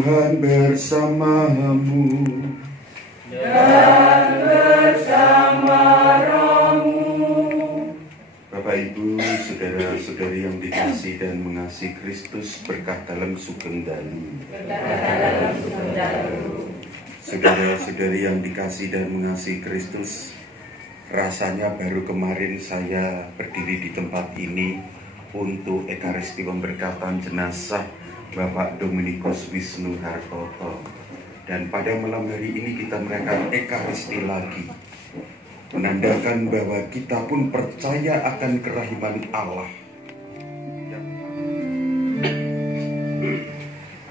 Tuhan bersamamu dan bersama rohmu. Bapak Ibu, saudara-saudari yang dikasihi dan mengasihi Kristus, berkah dalam sugeng dalu. Saudara-saudari yang dikasihi dan mengasihi Kristus, rasanya baru kemarin saya berdiri di tempat ini untuk Ekaristi pemberkatan jenazah Bapak Dominikus Wisnu Hartoto. Dan pada malam hari ini kita merayakan Ekaristi lagi, menandakan bahwa kita pun percaya akan kerahiman Allah.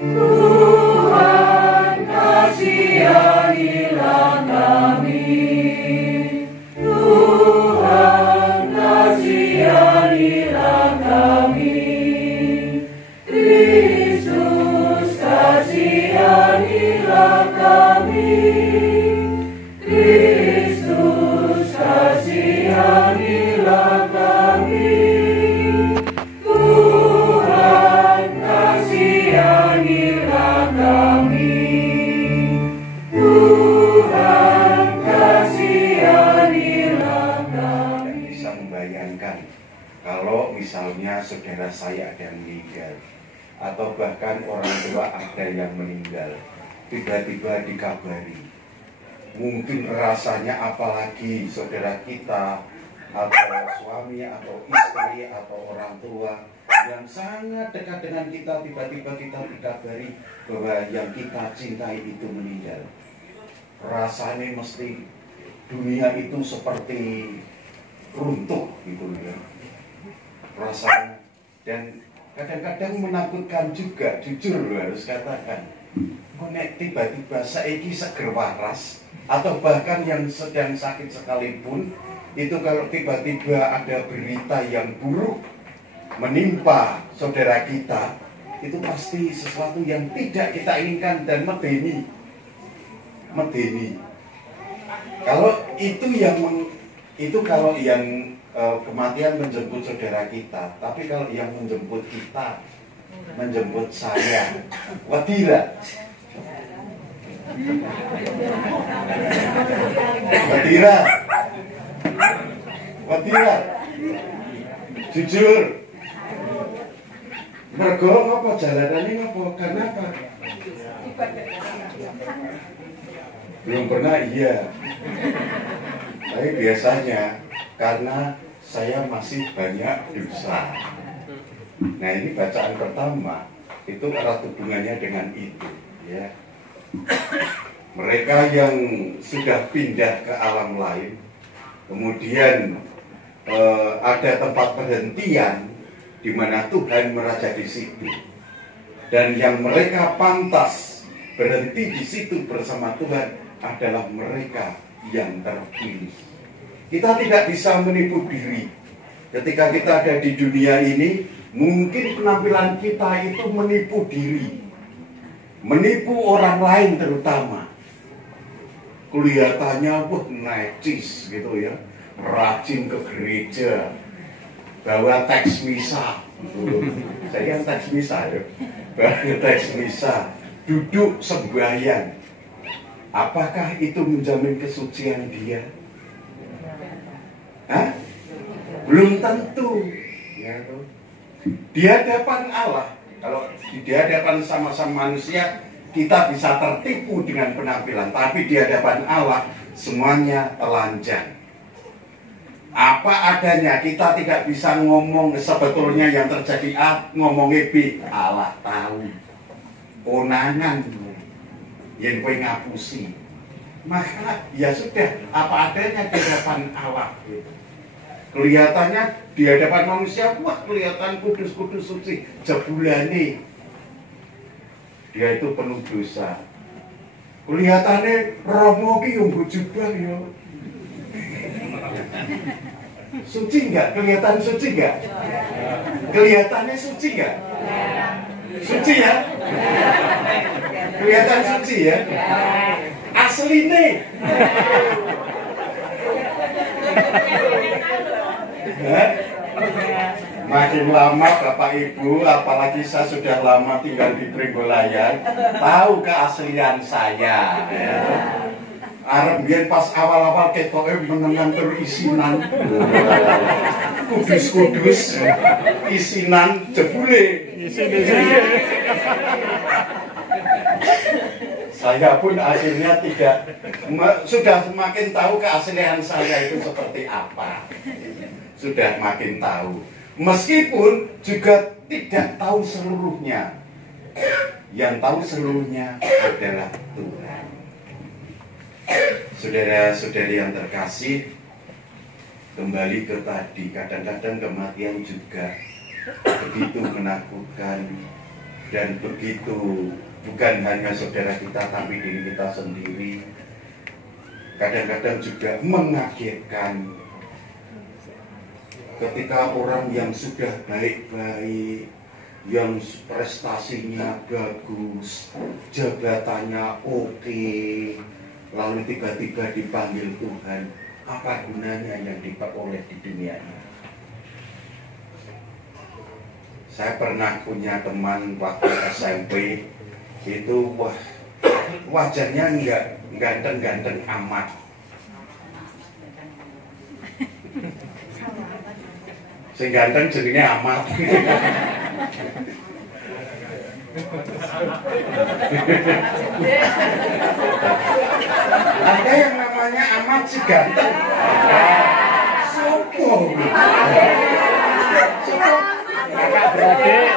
Tuhan kasihanilah kami, Tuhan kasihanilah kami, Kristus kasihanilah kami, Kristus kasihanilah kami, Tuhan kasihanilah kami, Tuhan kasihanilah kami. Dan bisa membayangkan kalau misalnya saudara saya ada yang meninggal, atau bahkan orang tua ada yang meninggal, tiba-tiba dikabari, mungkin rasanya apalagi saudara kita atau suami atau istri atau orang tua yang sangat dekat dengan kita, tiba-tiba kita dikabari bahwa yang kita cintai itu meninggal. Rasanya mesti dunia itu seperti runtuh gitu ya rasanya. Dan kadang-kadang menakutkan juga, jujur harus katakan, nek tiba-tiba saiki seger waras, atau bahkan yang sedang sakit sekalipun, itu kalau tiba-tiba ada berita yang buruk menimpa saudara kita, itu pasti sesuatu yang tidak kita inginkan dan medeni. Kalau itu kalau yang kematian menjemput saudara kita, tapi kalau yang menjemput kita, menjemput saya, wadira, jujur, mergo ngapa jalanannya ngapa, kenapa? Belum pernah, iya. Tapi biasanya karena saya masih banyak dosa. Nah, ini bacaan pertama itu erat hubungannya dengan itu, ya. Mereka yang sudah pindah ke alam lain, kemudian ada tempat perhentian di mana Tuhan meraja di situ, dan yang mereka pantas berhenti di situ bersama Tuhan adalah mereka yang terpilih. Kita tidak bisa menipu diri. Ketika kita ada di dunia ini, mungkin penampilan kita itu menipu diri, menipu orang lain terutama. Kelihatannya necis gitu ya, rajin ke gereja, bawa teks misa. Saya yang teks misa ya, bawa teks misa, duduk sembahyang. Apakah itu menjamin kesucian dia? Hah? Belum tentu. Ya, di hadapan Allah, kalau di hadapan sama-sama manusia, kita bisa tertipu dengan penampilan, tapi di hadapan Allah semuanya telanjang. Apa adanya, kita tidak bisa ngomong sebetulnya yang terjadi A, ngomongnya B. Allah tahu. Konangan yang kowe ngapusi. Maka ya sudah, apa adanya di hadapan Allah. Kelihatannya di hadapan manusia, wah kelihatan kudus-kudus suci, jebulane dia itu penuh dosa. Kelihatannya Romo ki yang bujubah ya. Suci enggak? Kelihatan suci enggak? Kelihatannya suci enggak? Suci ya? Kelihatan suci ya? Asline. Makin lama Bapak Ibu, apalagi saya sudah lama tinggal di Pringgolayan, tahu keaslian saya. Ya. Arep biyen pas awal-awal ketoke menengan tur isinan. Kudus-kudus isinan jebule. Saya pun akhirnya sudah semakin tahu keaslian saya itu seperti apa. Sudah makin tahu. Meskipun juga tidak tahu seluruhnya. Yang tahu seluruhnya adalah Tuhan. Saudara-saudari yang terkasih, kembali ke tadi, kadang-kadang kematian juga begitu menakutkan dan begitu bukan hanya saudara kita tapi diri kita sendiri. Kadang-kadang juga mengagetkan ketika orang yang sudah baik-baik, yang prestasinya bagus, jabatannya oke, lalu tiba-tiba dipanggil Tuhan, apa gunanya yang diperoleh di dunia ini? Saya pernah punya teman waktu SMP, itu wajahnya enggak ganteng-ganteng amat. Sing ganteng jenenge amat. Ada yang namanya amat si ganteng. Sopo? Kakak beradik.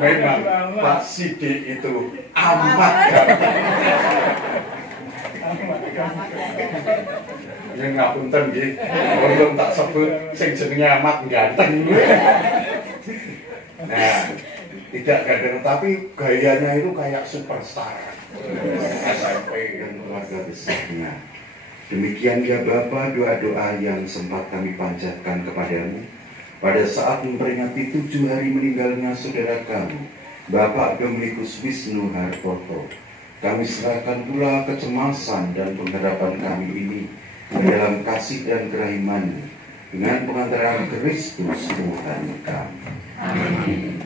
Memang Pak Sidi itu amat ganteng. Ya ngapunten nggih, belum tak sebut sing jenenge amat ganteng. Nah, tidak ganteng tapi gayanya itu kayak superstar. SMP yang keluarga besarnya. Demikian ya Bapa doa-doa yang sempat kami panjatkan kepadamu pada saat memperingati 7 hari meninggalnya saudara kami, Bapak Dominikus Wisnu Hartoto. Kami serahkan pula kecemasan dan pengharapan kami ini ke dalam kasih dan kerahiman dengan pengantaran Kristus Tuhan kami. Amin.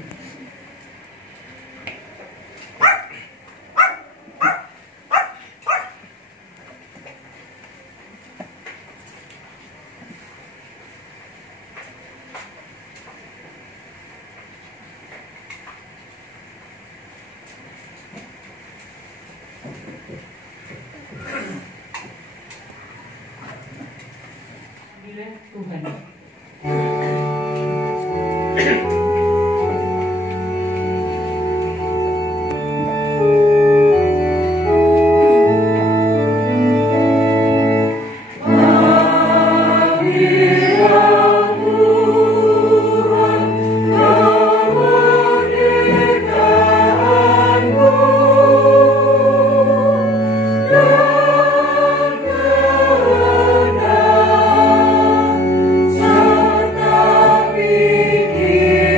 Serta pikir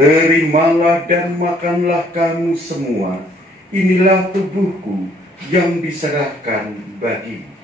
terimalah dan makanlah kamu semua. Inilah tubuhku yang diserahkan bagimu.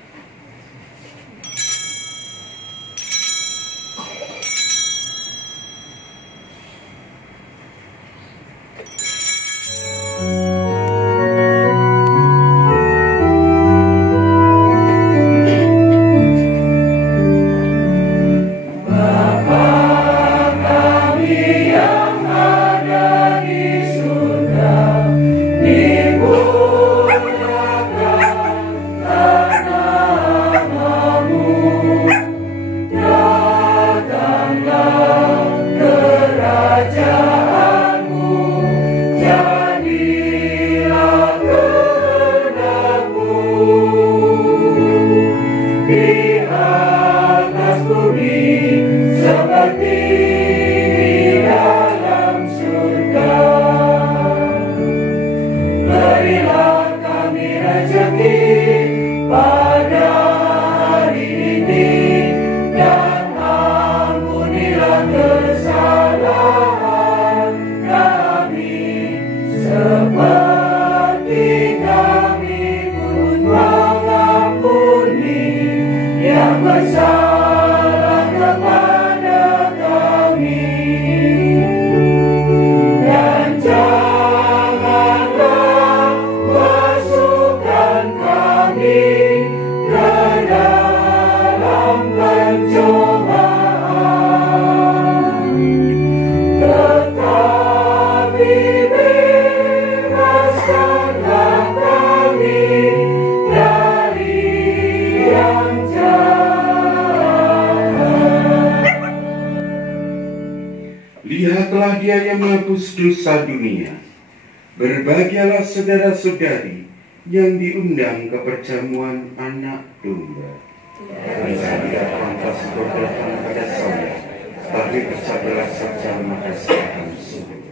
Lihatlah Dia yang menghapus dosa dunia. Berbahagialah saudara-saudari yang diundang ke perjamuan Anak Domba. Jika tidak pantas untuk datang pada saya, tapi bersabarlah saja, maka saya akan sembuh.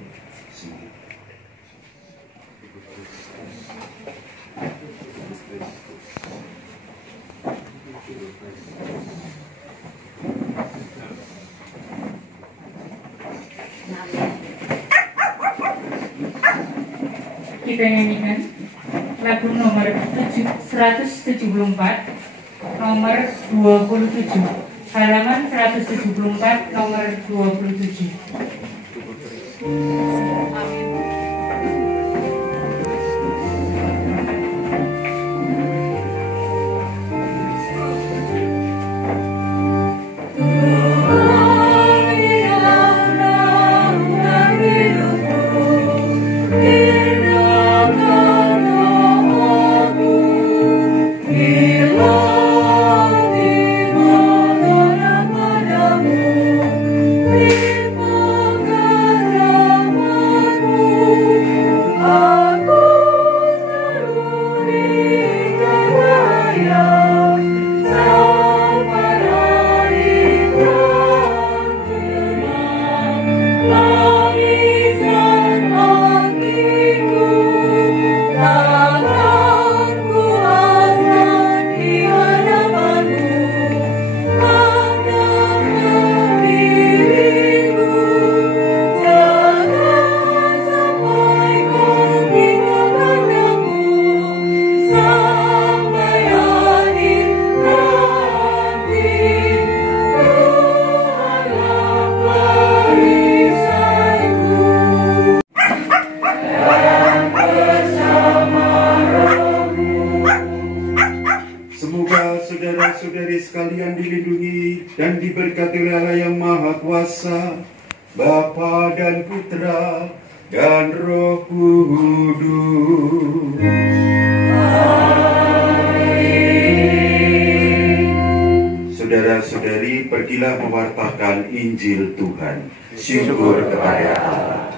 Kita nyanyikan lagu nomor 174, nomor 27, halaman 174, nomor 27. Amin. Saudara-saudari sekalian dilindungi dan diberkati oleh Allah yang Maha Kuasa, Bapa dan Putra dan Roh Kudus. Saudara-saudari, pergilah mewartakan Injil Tuhan. Syukur kepada Allah.